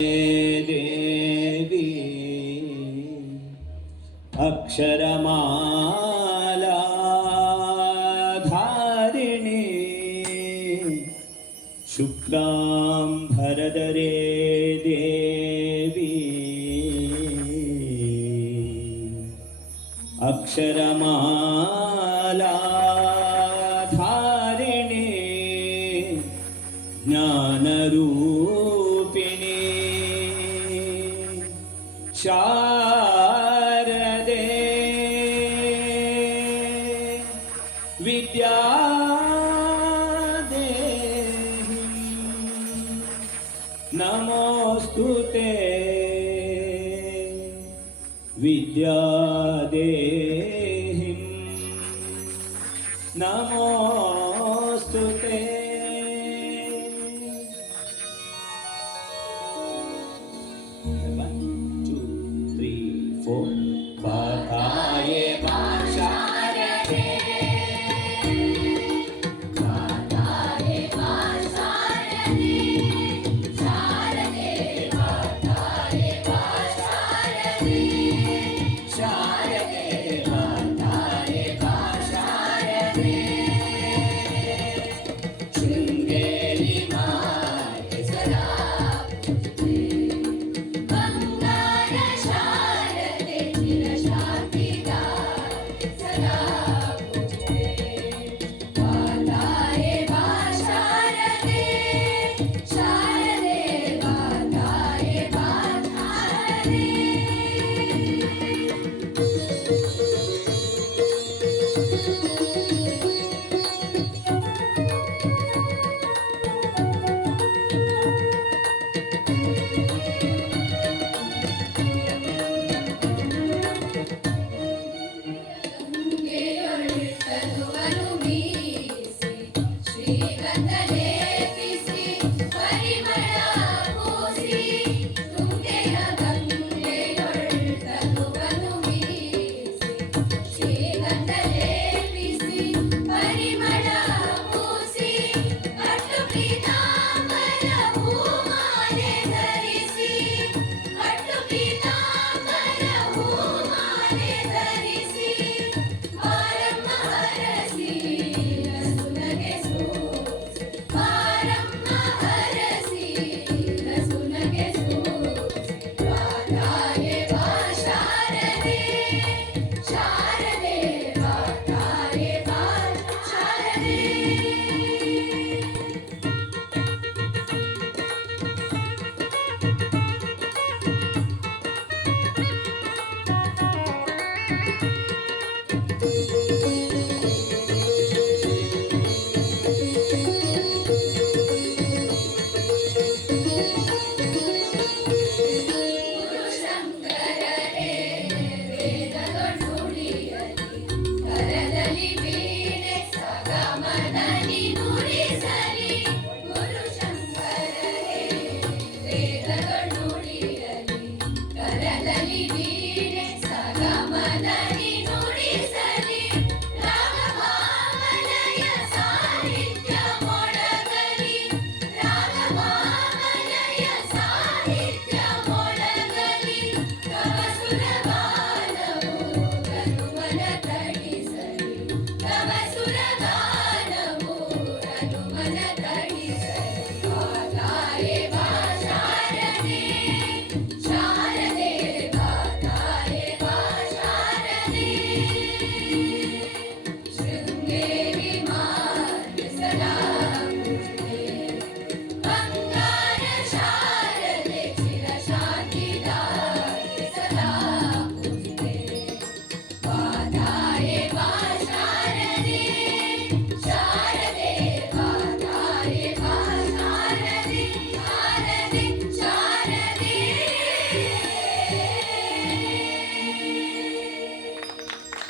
ദേവി അക്ഷരമാലാധാരിണി ശുക്ലാം ഭരതരേ അക്ഷരമാ विद्यादेहि नमोऽस्तु ते। विद्यादेहि नमोऽस्तु ते। One, two, three, four. see. Amen.